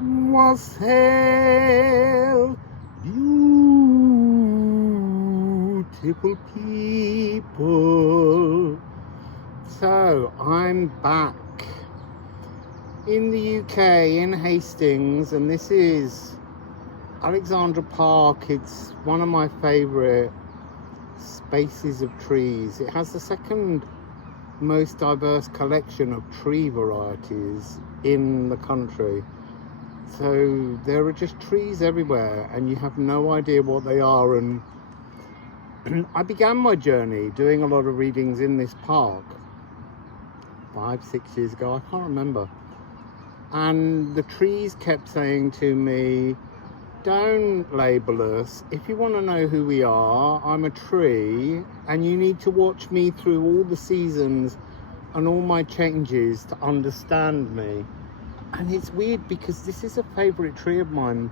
Wassail, beautiful people. So I'm back in the UK, in Hastings, and this is Alexandra Park. It's one of my favourite spaces of trees. It has the second most diverse collection of tree varieties in the country. So there are just trees everywhere and you have no idea what they are. And I began my journey doing a lot of readings in this park 5-6 years ago, I can't remember. And the trees kept saying to me, don't label us. If you want to know who we are, I'm a tree and you need to watch me through all the seasons and all my changes to understand me. And it's weird because this is a favourite tree of mine,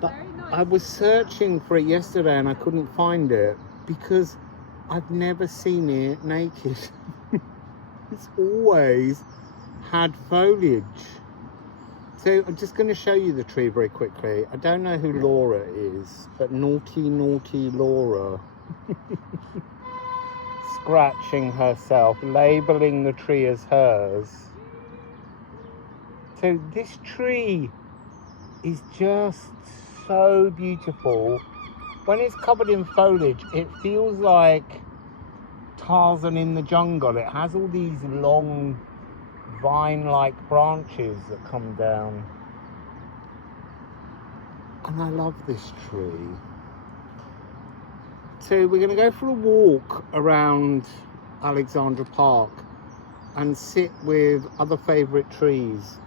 but I was searching for it yesterday and I couldn't find it because I've never seen it naked. It's always had foliage. So I'm just going to show you the tree very quickly. I don't know who Laura is, but naughty Laura. Scratching herself, labelling the tree as hers. So this tree is just so beautiful. When it's covered in foliage, it feels like Tarzan in the jungle. It has all these long vine-like branches that come down. And I love this tree. So we're going to go for a walk around Alexandra Park and sit with other favourite trees.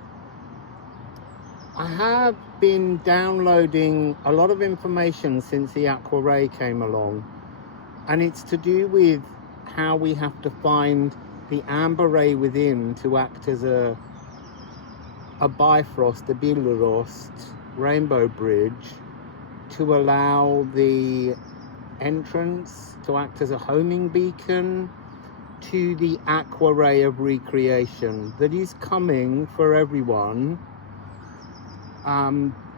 I have been downloading a lot of information since the aqua ray came along, and it's to do with how we have to find the amber ray within to act as a bifrost, a bilrost rainbow bridge to allow the entrance to act as a homing beacon to the aqua ray of recreation that is coming for everyone.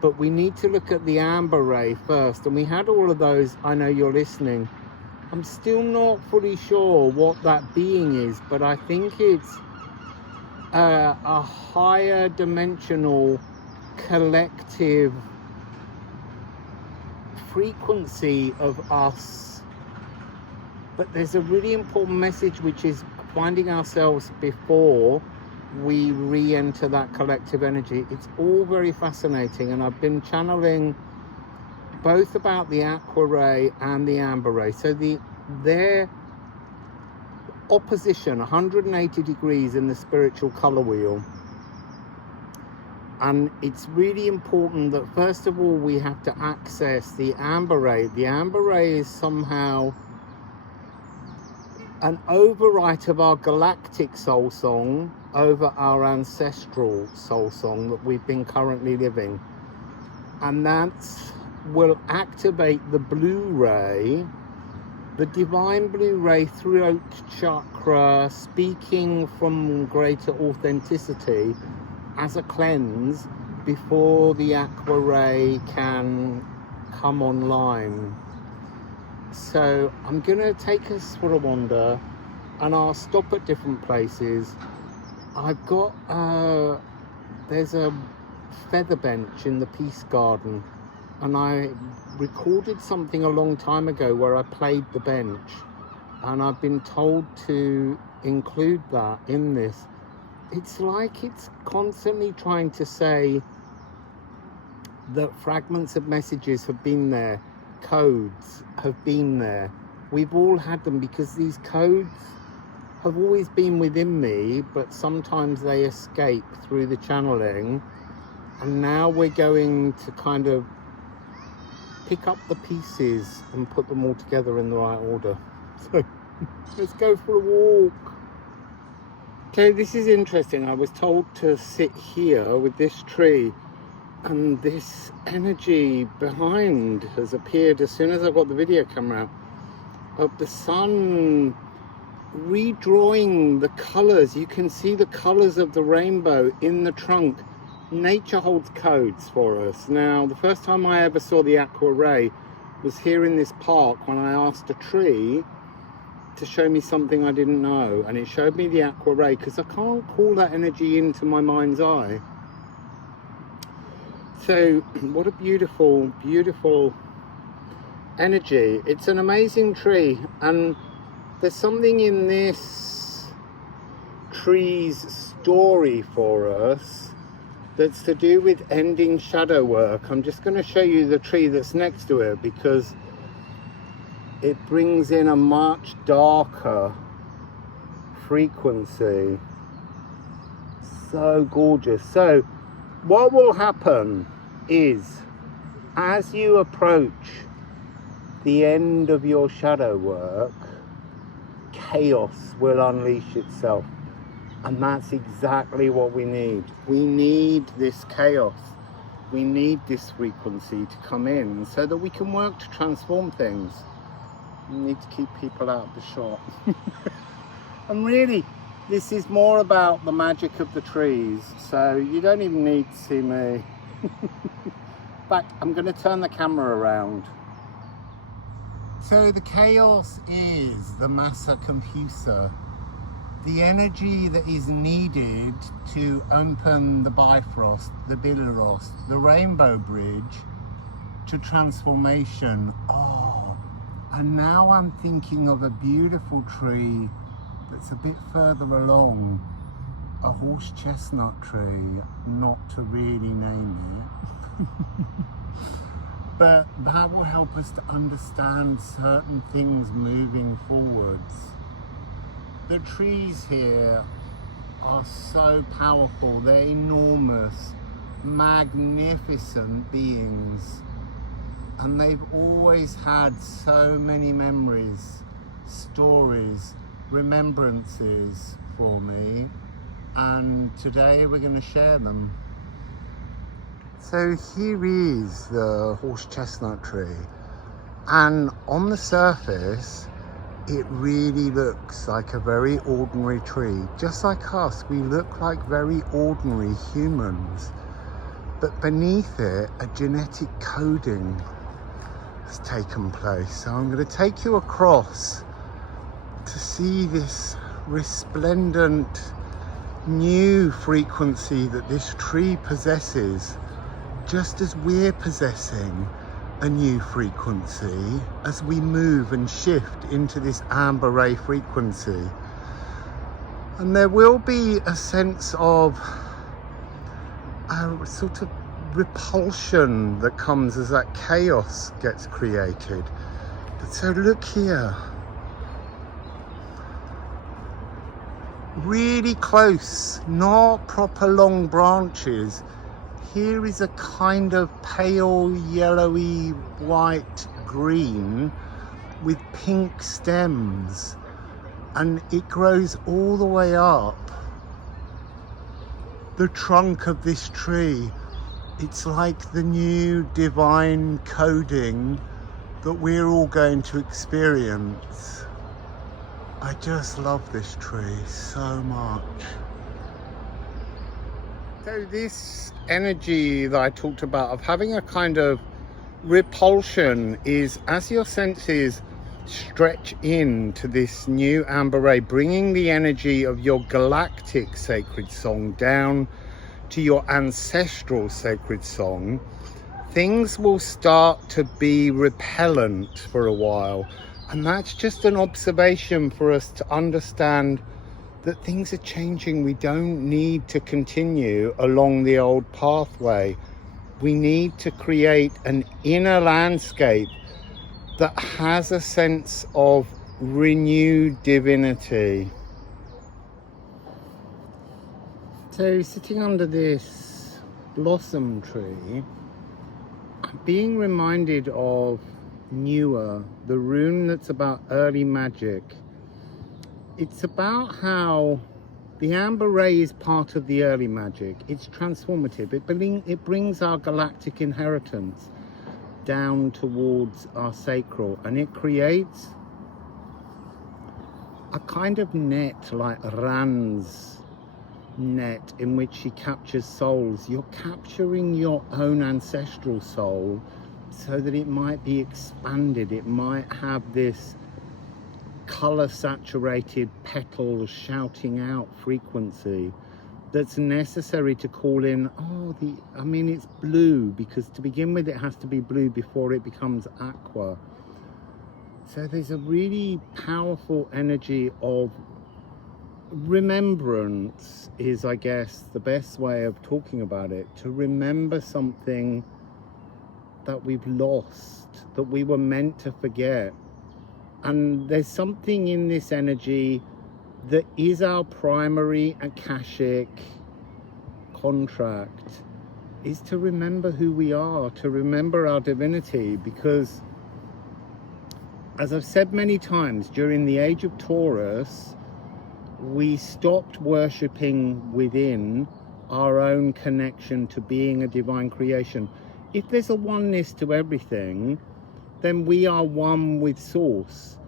But we need to look at the amber ray first, and we had all of those. I know you're listening. I'm still not fully sure what that being is, but I think it's a higher dimensional collective frequency of us. But there's a really important message, which is finding ourselves before we re-enter that collective energy. It's all very fascinating, and I've been channeling both about the aqua ray and the amber ray. So their opposition 180 degrees in the spiritual color wheel. And it's really important that first of all we have to access the amber ray. The amber ray is somehow an overwrite of our galactic soul song over our ancestral soul song that we've been currently living. And that will activate the blue ray, the divine blue ray throat chakra, speaking from greater authenticity as a cleanse before the aqua ray can come online. So I'm gonna take us for a wander and I'll stop at different places. I've got there's a feather bench in the Peace Garden, and I recorded something a long time ago where I played the bench, and I've been told to include that in this. It's like it's constantly trying to say that fragments of messages have been there, codes have been there. We've all had them because these codes have always been within me, but sometimes they escape through the channeling. And now we're going to kind of pick up the pieces and put them all together in the right order. So let's go for a walk. Okay, this is interesting. I was told to sit here with this tree, and this energy behind has appeared as soon as I got the video camera out, of the sun redrawing the colors. You can see the colors of the rainbow in the trunk nature holds codes for us. Now, the first time I ever saw the aqua ray was here in this park when I asked a tree to show me something I didn't know, and it showed me the aqua ray because I can't call that energy into my mind's eye. So what a beautiful, beautiful energy. It's an amazing tree, and there's something in this tree's story for us that's to do with ending shadow work. I'm just going to show you the tree that's next to it because it brings in a much darker frequency. So gorgeous. So what will happen is, as you approach the end of your shadow work, chaos will unleash itself. And that's exactly what we need. We need this chaos. We need this frequency to come in so that we can work to transform things. We need to keep people out of the shop. And really, this is more about the magic of the trees. So you don't even need to see me. In fact, I'm going to turn the camera around. So the chaos is the massa confusa, the energy that is needed to open the Bifrost, the Bilros, the Rainbow Bridge to transformation. Oh, and now I'm thinking of a beautiful tree that's a bit further along, a horse chestnut tree, not to really name it. But that will help us to understand certain things moving forwards. The trees here are so powerful. They're enormous, magnificent beings. And they've always had so many memories, stories, remembrances for me. And today we're going to share them. So here is the horse chestnut tree, and on the surface it really looks like a very ordinary tree. Just like us, we look like very ordinary humans, but beneath it a genetic coding has taken place. So I'm going to take you across to see this resplendent new frequency that this tree possesses, just as we're possessing a new frequency as we move and shift into this amber ray frequency. And there will be a sense of a sort of repulsion that comes as that chaos gets created. But so look here, really close, not proper long branches. Here is a kind of pale yellowy white green with pink stems, and it grows all the way up the trunk of this tree. It's like the new divine coding that we're all going to experience. I just love this tree so much. So this energy that I talked about of having a kind of repulsion is as your senses stretch into this new amber ray, bringing the energy of your galactic sacred song down to your ancestral sacred song, things will start to be repellent for a while. And that's just an observation for us to understand that things are changing. We don't need to continue along the old pathway. We need to create an inner landscape that has a sense of renewed divinity. So sitting under this blossom tree, I'm being reminded of Newer, the rune that's about early magic. It's about how the amber ray is part of the early magic. It's transformative. It brings our galactic inheritance down towards our sacral, and it creates a kind of net like Ran's net in which she captures souls. You're capturing your own ancestral soul so that it might be expanded. It might have this color saturated petals shouting out frequency that's necessary to call in, I mean, it's blue, because to begin with it has to be blue before it becomes aqua. So there's a really powerful energy of remembrance, is, I guess, the best way of talking about it. To remember something that we've lost, that we were meant to forget. And there's something in this energy that is our primary Akashic contract, is to remember who we are, to remember our divinity, because as I've said many times, during the age of Taurus, we stopped worshipping within our own connection to being a divine creation. If there's a oneness to everything, then we are one with Source.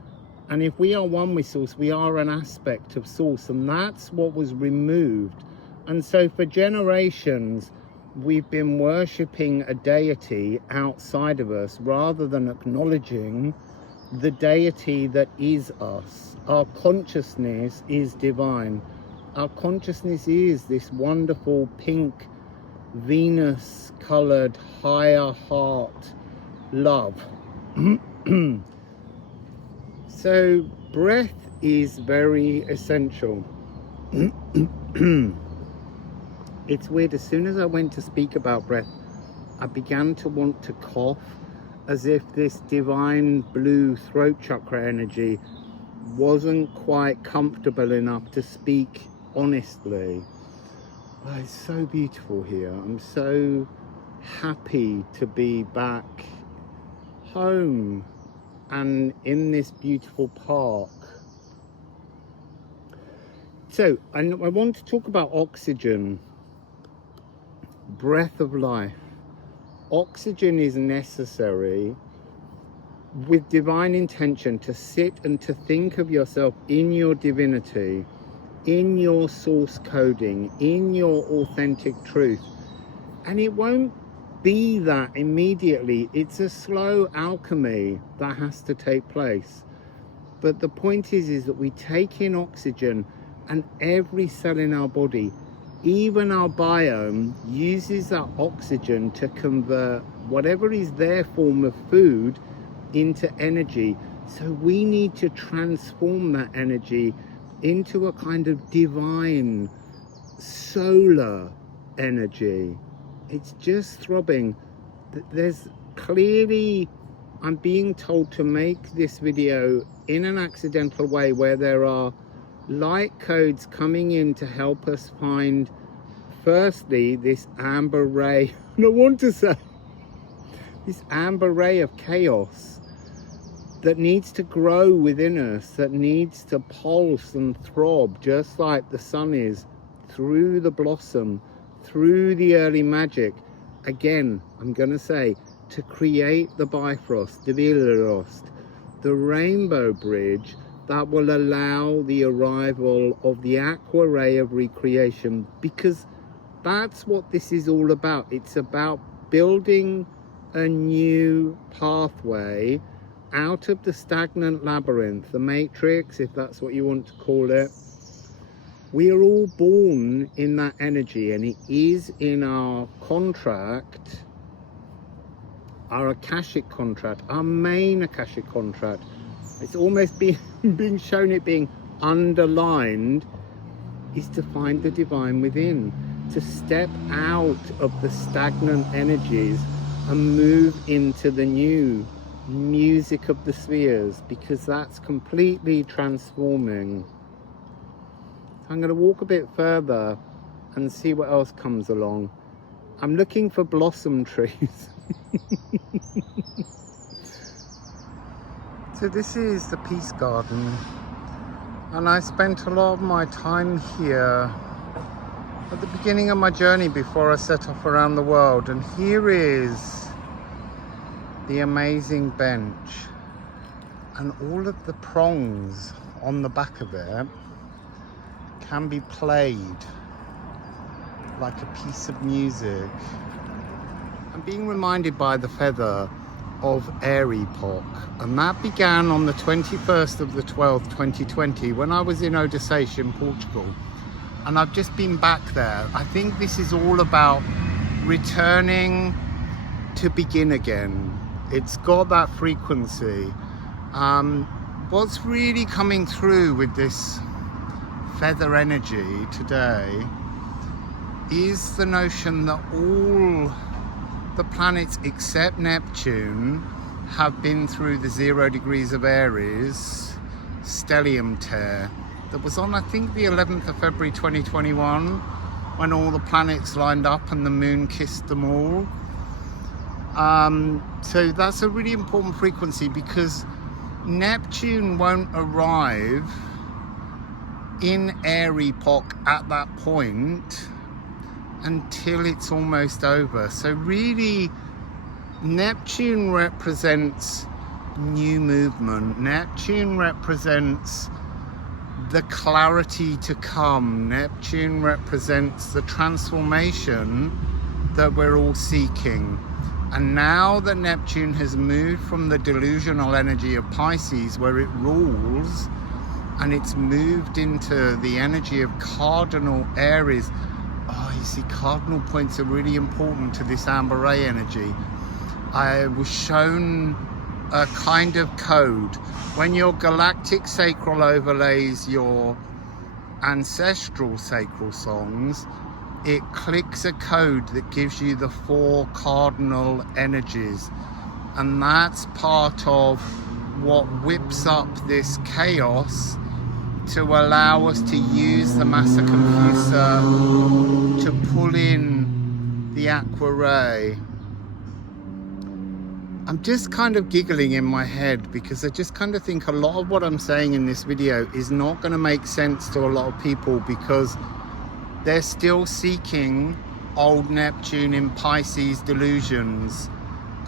And if we are one with Source, we are an aspect of Source, and that's what was removed. And so for generations, we've been worshipping a deity outside of us rather than acknowledging the deity that is us. Our consciousness is divine. Our consciousness is this wonderful pink, Venus-colored, higher heart love. So breath is very essential. It's weird, as soon as I went to speak about breath, I began to want to cough, as if this divine blue throat chakra energy wasn't quite comfortable enough to speak honestly. Oh, it's so beautiful here. I'm so happy to be back home and in this beautiful park. So I want to talk about oxygen, breath of life. Oxygen is necessary with divine intention to sit and to think of yourself in your divinity, in your source coding, in your authentic truth. And it won't be that immediately. It's a slow alchemy that has to take place. But the point is that we take in oxygen, and every cell in our body, even our biome, uses that oxygen to convert whatever is their form of food into energy. So we need to transform that energy into a kind of divine solar energy. It's just throbbing. There's clearly, I'm being told to make this video in an accidental way, where there are light codes coming in to help us find, firstly, this amber ray, and I want to say this amber ray of chaos that needs to grow within us, that needs to pulse and throb just like the sun is, through the blossom, through the early magic. Again, I'm going to say, to create the Bifrost, the Villerost, the rainbow bridge that will allow the arrival of the aqua ray of recreation, because that's what this is all about. It's about building a new pathway out of the stagnant labyrinth, the matrix, if that's what you want to call it. We are all born in that energy, and it is in our contract, our Akashic contract, our main Akashic contract. It's almost being shown, it being underlined, is to find the divine within, to step out of the stagnant energies and move into the new music of the spheres, because that's completely transforming. I'm going to walk a bit further and see what else comes along. I'm looking for blossom trees. So this is the Peace Garden, and I spent a lot of my time here at the beginning of my journey before I set off around the world. And here is the amazing bench, and all of the prongs on the back of it can be played. like a piece of music. I'm being reminded by the feather of Epoch, and that began on the 21st of the 12th 2020 when I was in Odisseia in Portugal, and I've just been back there. I think this is all about returning to begin again. It's got that frequency. What's really coming through with this feather energy today is the notion that all the planets except Neptune have been through the 0 degrees of Aries stellium tear that was on, I think, the 11th of February 2021, when all the planets lined up and the moon kissed them all. So that's a really important frequency, because Neptune won't arrive in Epoch at that point until it's almost over. So really, Neptune represents new movement. Neptune represents the clarity to come. Neptune represents the transformation that we're all seeking. And now that Neptune has moved from the delusional energy of Pisces, where it rules, and it's moved into the energy of cardinal Aries. Oh, you see, cardinal points are really important to this Amber Ray energy. I was shown a kind of code. When your galactic sacral overlays your ancestral sacral songs, it clicks a code that gives you the 4 cardinal energies. And that's part of what whips up this chaos to allow us to use the Massa Confusa to pull in the aqua ray. I'm just kind of giggling in my head, because I just kind of think a lot of what I'm saying in this video is not going to make sense to a lot of people, because they're still seeking old Neptune in Pisces delusions,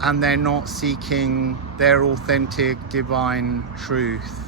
and they're not seeking their authentic divine truth.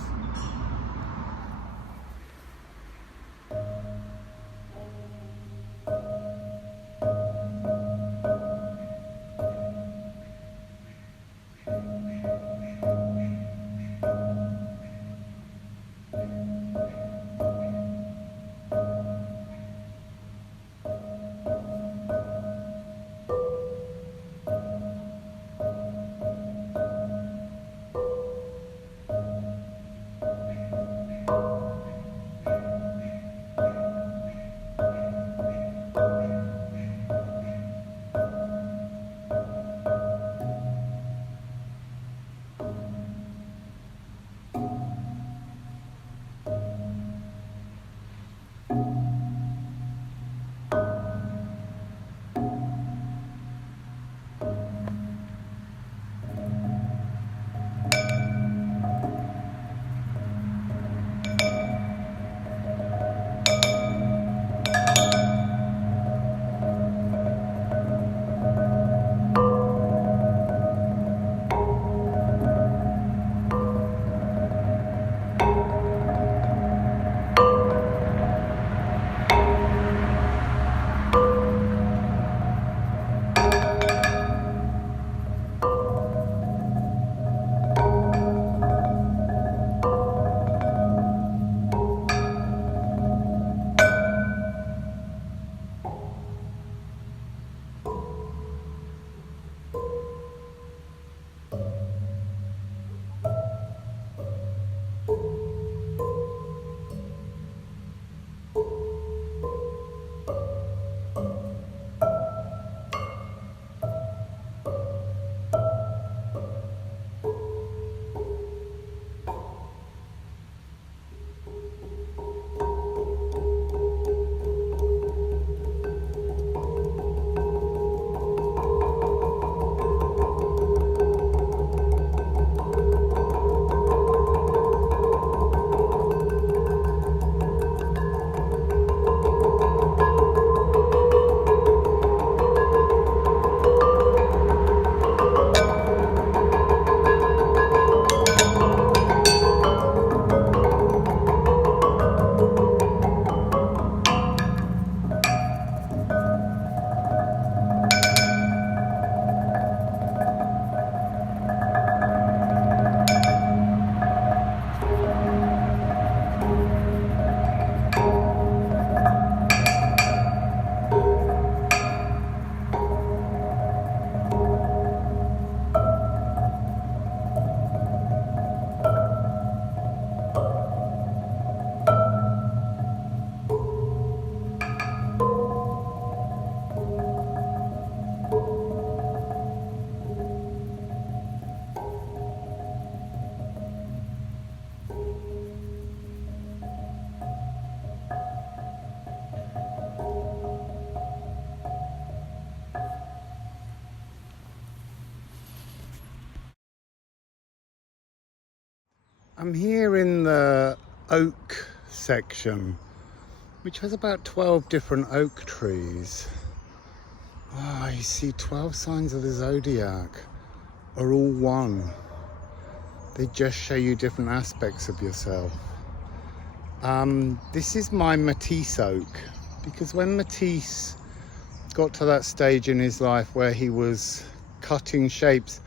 I'm here in the oak section, which has about 12 different oak trees. Oh, you see 12 signs of the zodiac are all one. They just show you different aspects of yourself. This is my Matisse oak, because when Matisse got to that stage in his life where he was cutting shapes,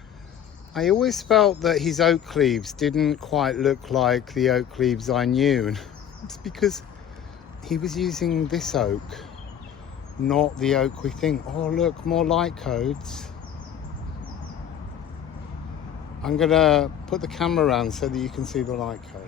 I always felt that his oak leaves didn't quite look like the oak leaves I knew. And it's because he was using this oak, not the oak we think. Oh look, more light codes. I'm gonna put the camera around so that you can see the light codes.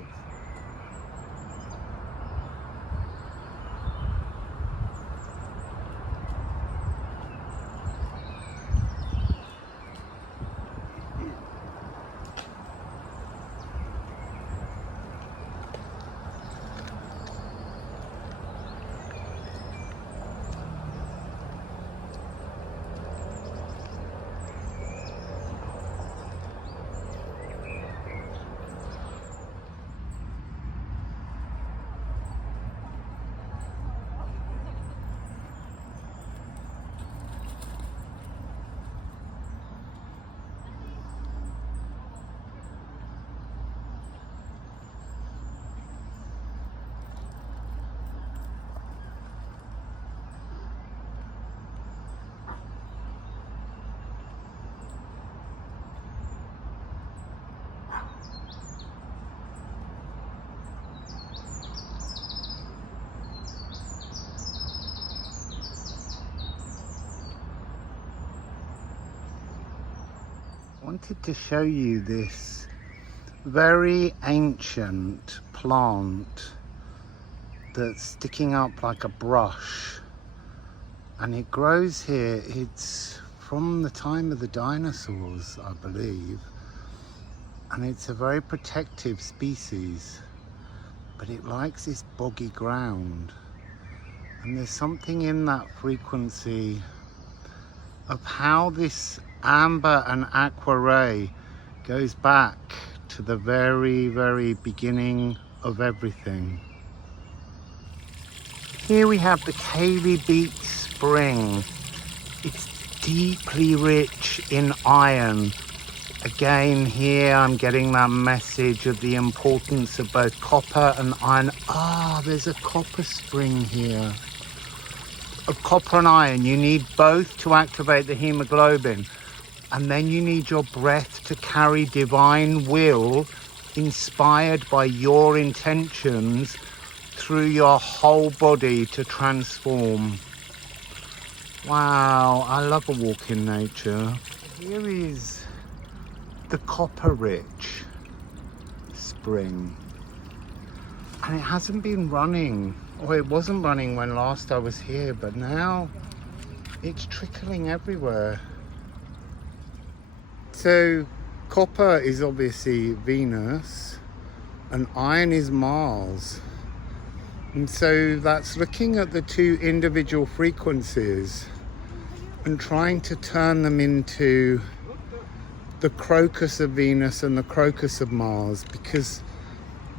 I wanted to show you this very ancient plant that's sticking up like a brush, and it grows here. It's from the time of the dinosaurs, I believe, and it's a very protective species, but it likes this boggy ground, and there's something in that frequency of how this amber and aqua ray goes back to the very, very beginning of everything. Here we have the Cayley Beach Spring. It's deeply rich in iron. Again, here I'm getting that message of the importance of both copper and iron. Ah, there's a copper spring here. Of copper and iron, you need both to activate the hemoglobin. And then you need your breath to carry divine will inspired by your intentions through your whole body to transform. Wow, I love a walk in nature. Here is the copper-rich spring. And it hasn't been running, or it wasn't running when last I was here, but now it's trickling everywhere. So copper is obviously Venus and iron is Mars. And so that's looking at the two individual frequencies and trying to turn them into the crocus of Venus and the crocus of Mars, because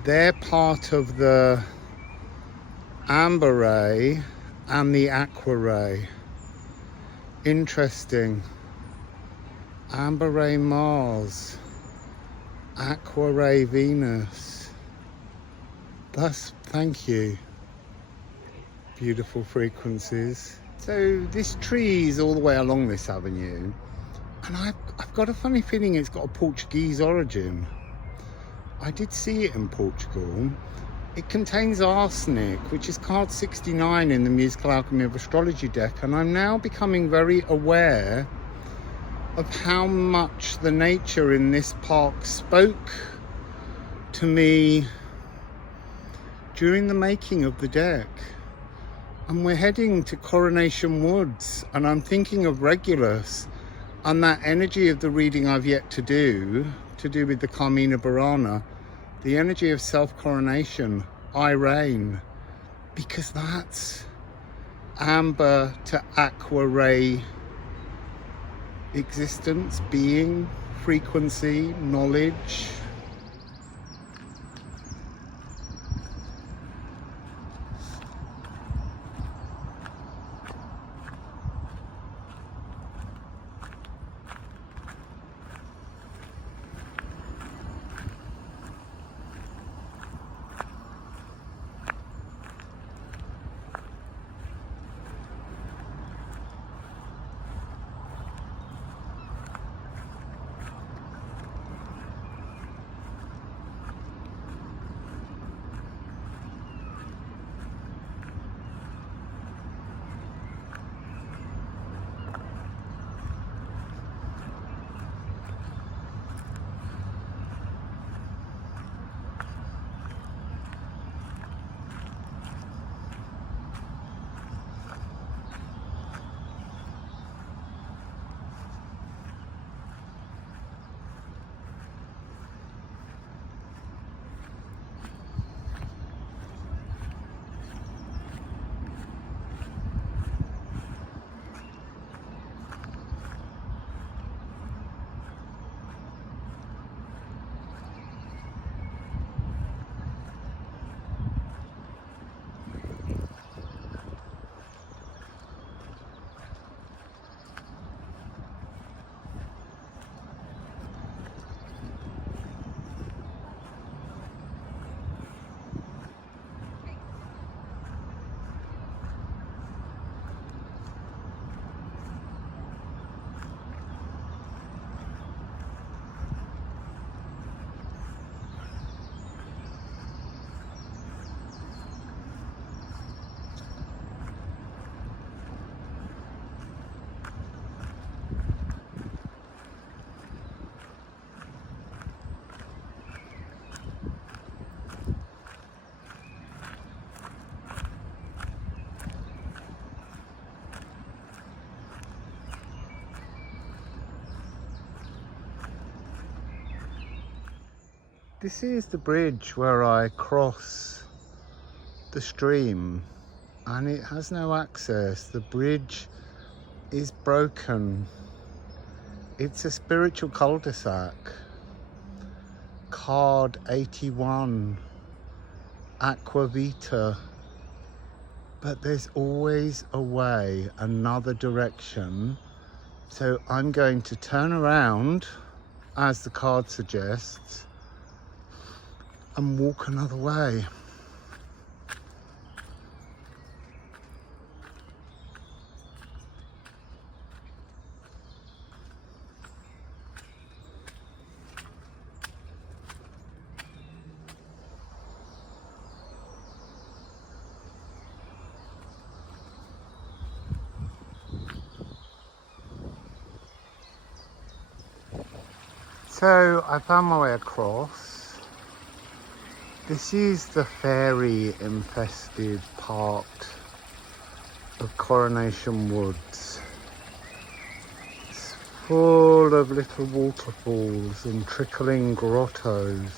they're part of the amber ray and the aqua ray. Interesting. Amber ray Mars, aqua ray Venus. Thank you. Beautiful frequencies. So this tree is all the way along this avenue, and I've got a funny feeling it's got a Portuguese origin. I did see it in Portugal. It contains arsenic, which is card 69 in the musical Alchemy of Astrology deck, and I'm now becoming very aware of how much the nature in this park spoke to me during the making of the deck. And we're heading to Coronation Woods, and I'm thinking of Regulus and that energy of the reading I've yet to do with the Carmina Burana, the energy of self-coronation, I reign, because that's amber to aqua ray existence, being, frequency, knowledge. This is the bridge where I cross the stream, and it has no access. The bridge is broken. It's a spiritual cul-de-sac. Card 81, Aqua Vita. But there's always a way, another direction. So I'm going to turn around, as the card suggests, and walk another way. So I found my way across. This is the fairy infested part of Coronation Woods. It's full of little waterfalls and trickling grottos.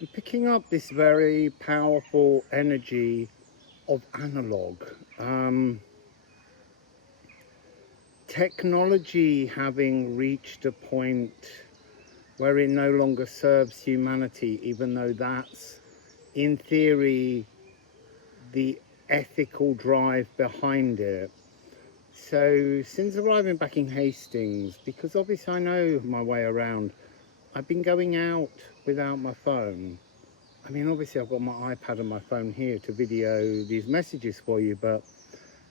I'm picking up this very powerful energy of analog. Technology having reached a point where it no longer serves humanity, even though that's, in theory, the ethical drive behind it. So since arriving back in Hastings, because obviously I know my way around, I've been going out without my phone. I mean, obviously I've got my iPad and my phone here to video these messages for you, but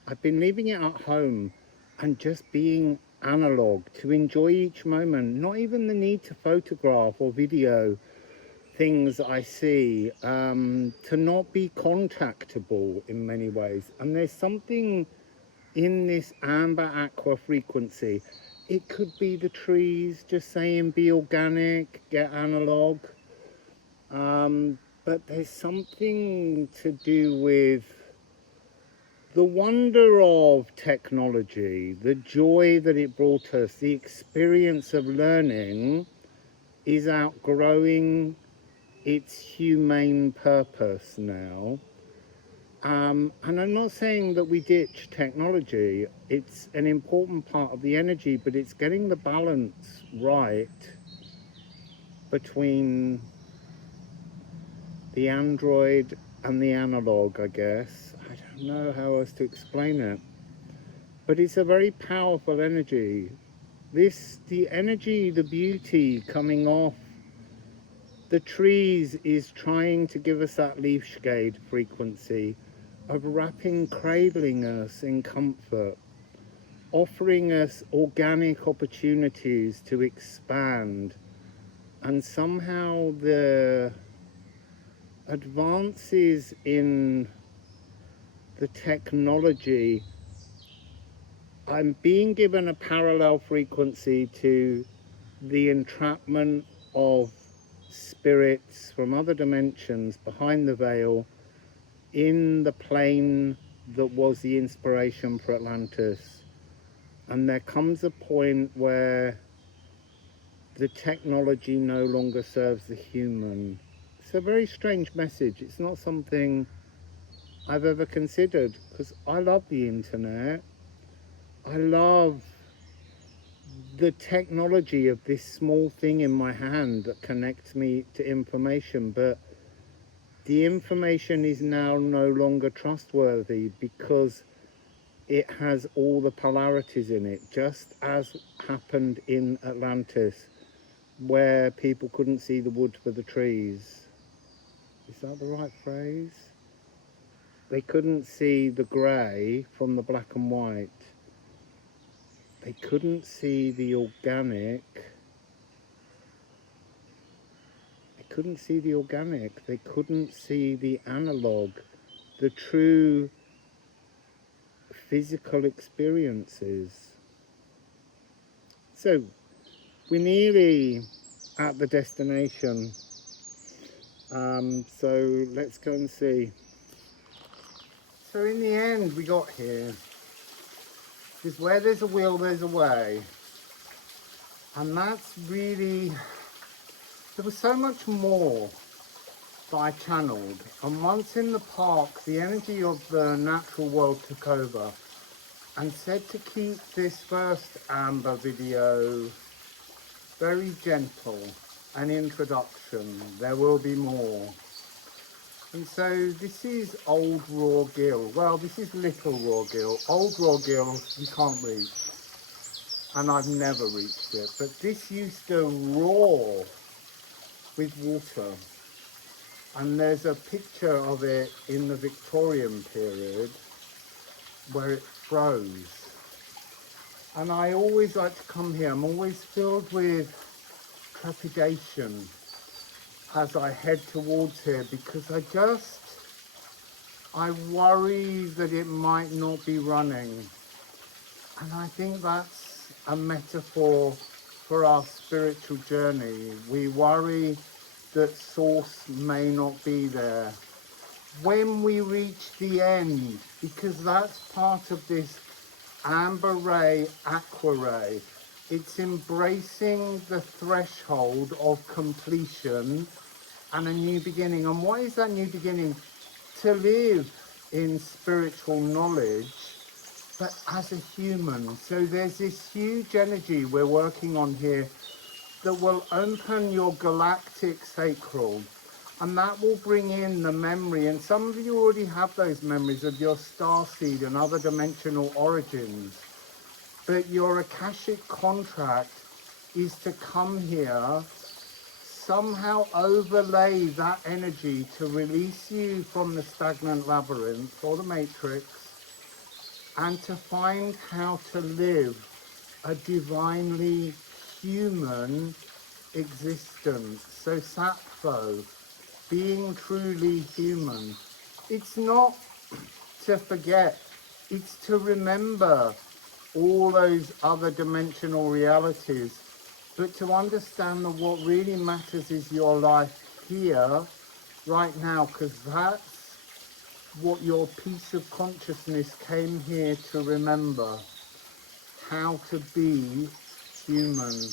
I've been leaving it at home and just being analog to enjoy each moment, not even the need to photograph or video things I see, to not be contactable in many ways. And there's something in this amber aqua frequency. It could be the trees just saying be organic, get analog, but there's something to do with the wonder of technology, the joy that it brought us, the experience of learning is outgrowing its humane purpose now. And I'm not saying that we ditch technology. It's an important part of the energy, but it's getting the balance right between the android and the analog, I guess. I don't know how else to explain it. But it's a very powerful energy. The energy, the beauty coming off the trees is trying to give us that leaf shade frequency of wrapping, cradling us in comfort, offering us organic opportunities to expand. And somehow the advances in the technology, I'm being given a parallel frequency to the entrapment of spirits from other dimensions behind the veil in the plane that was the inspiration for Atlantis. And there comes a point where the technology no longer serves the human. It's a very strange message. It's not something I've ever considered, because I love the internet. I love the technology of this small thing in my hand that connects me to information, but the information is now no longer trustworthy because it has all the polarities in it, just as happened in Atlantis, where people couldn't see the wood for the trees. Is that the right phrase? They couldn't see the grey from the black and white. They couldn't see the organic. They couldn't see the organic. They couldn't see the analog, the true physical experiences. So we're nearly at the destination. So let's go and see. So in the end we got here. Because where there's a will, there's a way. And that's really, there was so much more that I channeled. And once in the park, the energy of the natural world took over and said to keep this first amber video very gentle, an introduction. There will be more. And so this is old raw gill. Well, this is little raw gill. Old raw gill you can't reach, and I've never reached it. But this used to roar with water, and there's a picture of it in the Victorian period where it froze. And I always like to come here. I'm always filled with trepidation as I head towards here, because I worry that it might not be running. And I think that's a metaphor for our spiritual journey. We worry that source may not be there when we reach the end, because that's part of this amber ray, aqua ray. It's embracing the threshold of completion and a new beginning. And what is that new beginning? To live in spiritual knowledge, but as a human. So there's this huge energy we're working on here that will open your galactic sacral, and that will bring in the memory, and some of you already have those memories of your starseed and other dimensional origins. But your Akashic contract is to come here, somehow overlay that energy to release you from the stagnant labyrinth or the matrix, and to find how to live a divinely human existence. So Sappho, being truly human. It's not to forget, it's to remember all those other dimensional realities, but to understand that what really matters is your life here, right now, because that's what your piece of consciousness came here to remember. How to be human,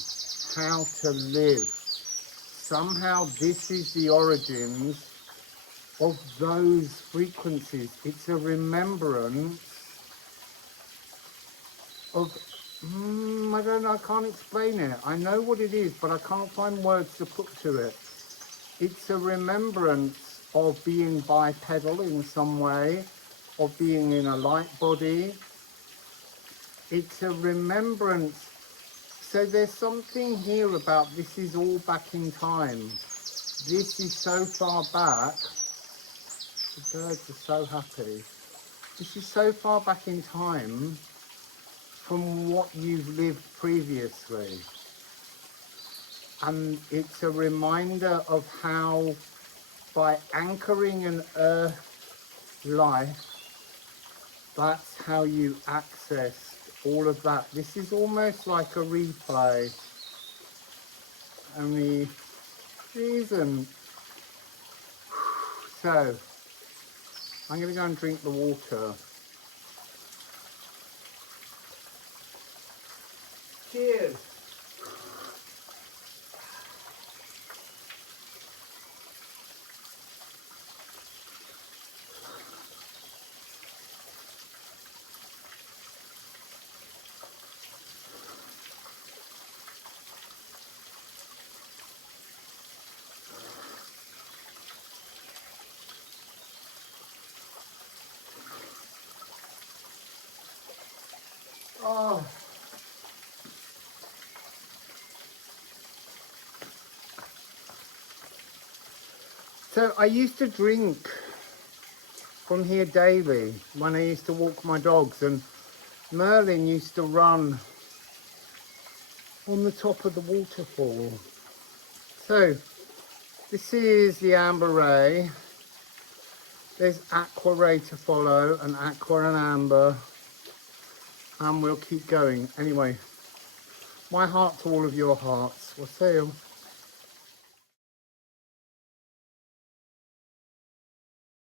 how to live. Somehow this is the origins of those frequencies. It's a remembrance of, I don't know, I can't explain it. I know what it is, but I can't find words to put to it. It's a remembrance of being bipedal in some way, of being in a light body. It's a remembrance. So there's something here about this is all back in time. This is so far back. The birds are so happy. This is so far back in time from what you've lived previously. And it's a reminder of how, by anchoring an earth life, that's how you access all of that. This is almost like a replay. Only reason. So, I'm going to go and drink the water. Cheers. Oh. So I used to drink from here daily when I used to walk my dogs, and Merlin used to run on the top of the waterfall. So this is the amber ray. There's aqua ray to follow, and aqua and amber, and we'll keep going. Anyway, my heart to all of your hearts. Wassail.